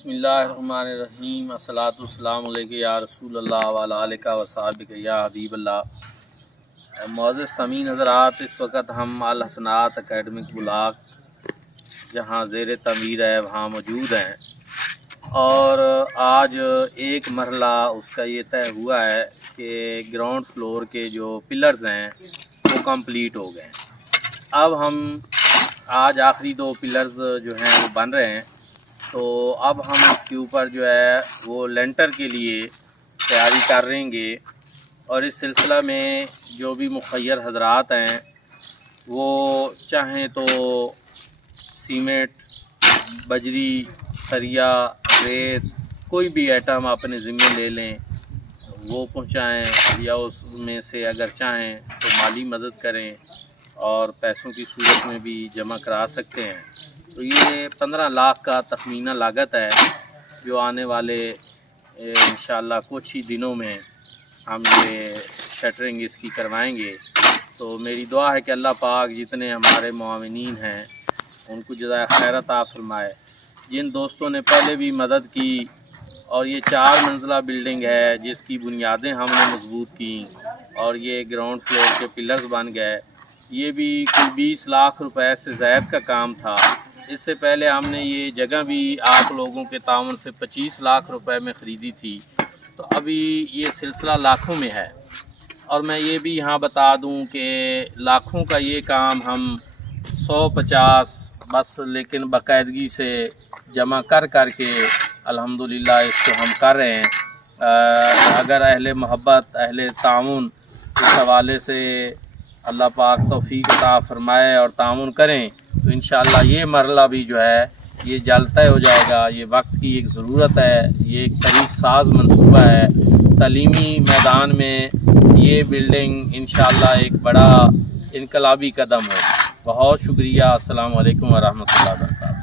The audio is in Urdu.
بسم اللہ الرحمن الرحیم، الصلاۃ والسلام علیک یا رسول اللہ وعلی آلک و صحابک یا حبیب اللہ۔ معزز سامعین حضرات، اس وقت ہم الحسنات اکیڈمک بلاک جہاں زیر تعمیر ہے وہاں موجود ہیں، اور آج ایک مرحلہ اس کا یہ طے ہوا ہے کہ گراؤنڈ فلور کے جو پلرز ہیں وہ کمپلیٹ ہو گئے ہیں۔ اب ہم آج آخری دو پلرز جو ہیں وہ بن رہے ہیں، تو اب ہم اس کے اوپر جو ہے وہ لینٹر کے لیے تیاری کر رہیں گے، اور اس سلسلہ میں جو بھی مخیر حضرات ہیں وہ چاہیں تو سیمنٹ، بجری، سریا، ریت، کوئی بھی آئٹم اپنے ذمہ لے لیں، وہ پہنچائیں، یا اس میں سے اگر چاہیں تو مالی مدد کریں اور پیسوں کی صورت میں بھی جمع کرا سکتے ہیں۔ تو یہ 15 لاکھ کا تخمینہ لاگت ہے جو آنے والے انشاءاللہ کچھ ہی دنوں میں ہم یہ شٹرنگ اس کی کروائیں گے۔ تو میری دعا ہے کہ اللہ پاک جتنے ہمارے معاونین ہیں ان کو جزائے خیر عطا فرمائے۔ جن دوستوں نے پہلے بھی مدد کی، اور یہ 4 منزلہ بلڈنگ ہے جس کی بنیادیں ہم نے مضبوط کیں اور یہ گراؤنڈ فلور کے پلرز بن گئے، یہ بھی کوئی 20 لاکھ روپے سے زائد کا کام تھا۔ اس سے پہلے ہم نے یہ جگہ بھی آپ لوگوں کے تعاون سے 25 لاکھ روپے میں خریدی تھی، تو ابھی یہ سلسلہ لاکھوں میں ہے۔ اور میں یہ بھی یہاں بتا دوں کہ لاکھوں کا یہ کام ہم 150 بس لیکن باقاعدگی سے جمع کر کے الحمدللہ اس کو ہم کر رہے ہیں۔ اگر اہل محبت، اہل تعاون اس حوالے سے اللہ پاک توفیق عطا فرمائے اور تعاون کریں تو انشاءاللہ یہ مرحلہ بھی جو ہے یہ جلد طے ہو جائے گا۔ یہ وقت کی ایک ضرورت ہے، یہ ایک طریق ساز منصوبہ ہے۔ تعلیمی میدان میں یہ بلڈنگ انشاءاللہ ایک بڑا انقلابی قدم ہو۔ بہت شکریہ۔ السلام علیکم ورحمۃ اللہ وبرکاتہ۔